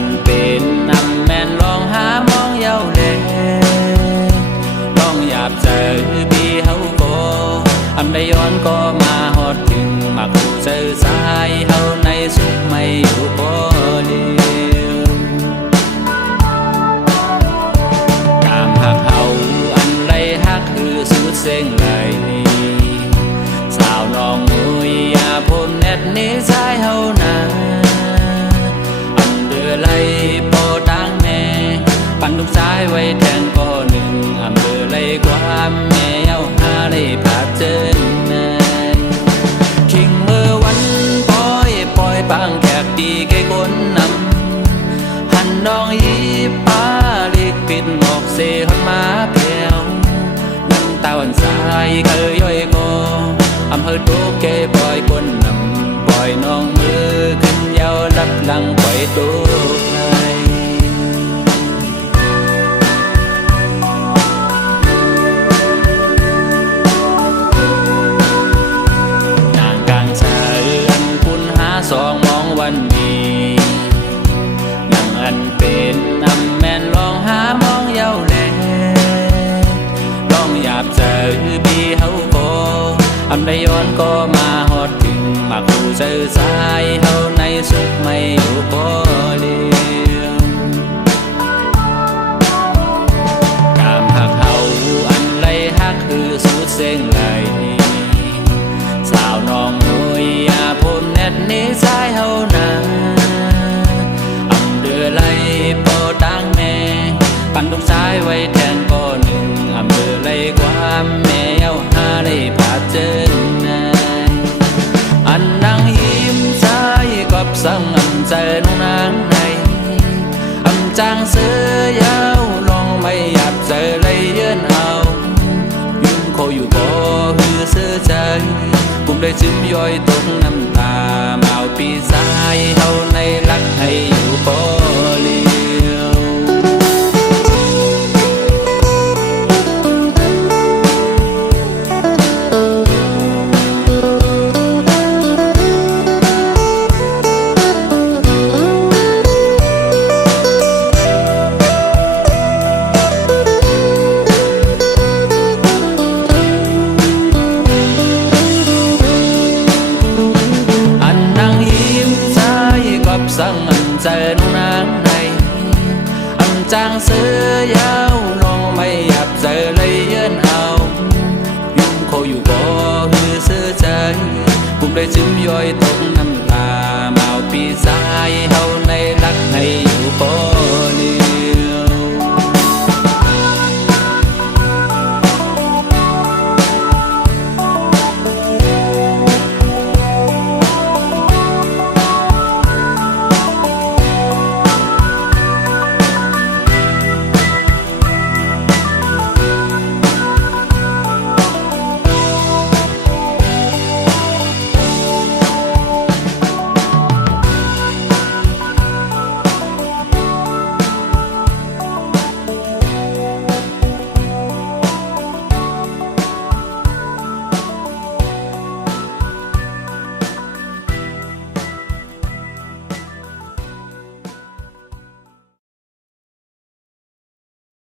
นเป็นนำแม่นลองหามองเย้าแลลองหยาบเจอบีเฮาก็อันใดย้อนก็มาฮอดถึงมาคู่เจอสายเฮาในสุขไม่อยู่ก็เดียวตามหักเฮาอันใดหักคือสุดเส้งเลยสาวน้องมุยอย่าพมแนดนี้สายเฮานาอันเดือไหลโปตั้งแม่ปั่นลูกสายไว้แทงก็หนึ่งอำเภอไหลความแม่เย้าหาได้ผาเจอคิงมือวันปล่อยบางแขกดีแก่คนนำหันน้องยีป้าเล็กปิดหมอกเสหอนมาแผ่วน้ำตาวันสายเคยย่อยก็อำเภอโตแก่ปล่อยคนนำปล่อยน้องมือขึ้นยาวรับหลังปล่อยตัวสองมองวันนี้นั่งอันเป็นนำแม่นลองหามองเย้าแลลองหยาบเจอบีเฮาก็อำใดย้อนก็มาฮอดถึงมาคู่เจอสายเฮาในสุขไม่อยู่ก็เลียวตามหักเฮาอันใดหักคือสุดเส้งไหลสาวน้องมุยอย่าพมแนดนี้สายเฮานาอำเดือไหลโปตั้งแม่ปั่นลูกสายไว้แทนก็หนึ่งอำเภอไหลความแม่เย้าหาได้ผาเจอนายอันนางยิ้มสายกับสังอำเจอน้องนางในอำจางเสือยาวลองไม่หยับเจอเลยเยือนเอายุ่งโคอยู่บ่ฮือเสือใจปุ่มได้ซึมย่อยตกน้ำตาเมาปีสายเฮาในรักให้อยู่ก็เลียวสังอำเจอน้องนางในอำจางเสือยาวลองไม่หยับเจอเลยเยือนเอายุ่งโคอยู่บ่ฮือเสือใจปุ่มได้ซึมย่อยตกน้ำตาเมาปีสายเฮาใน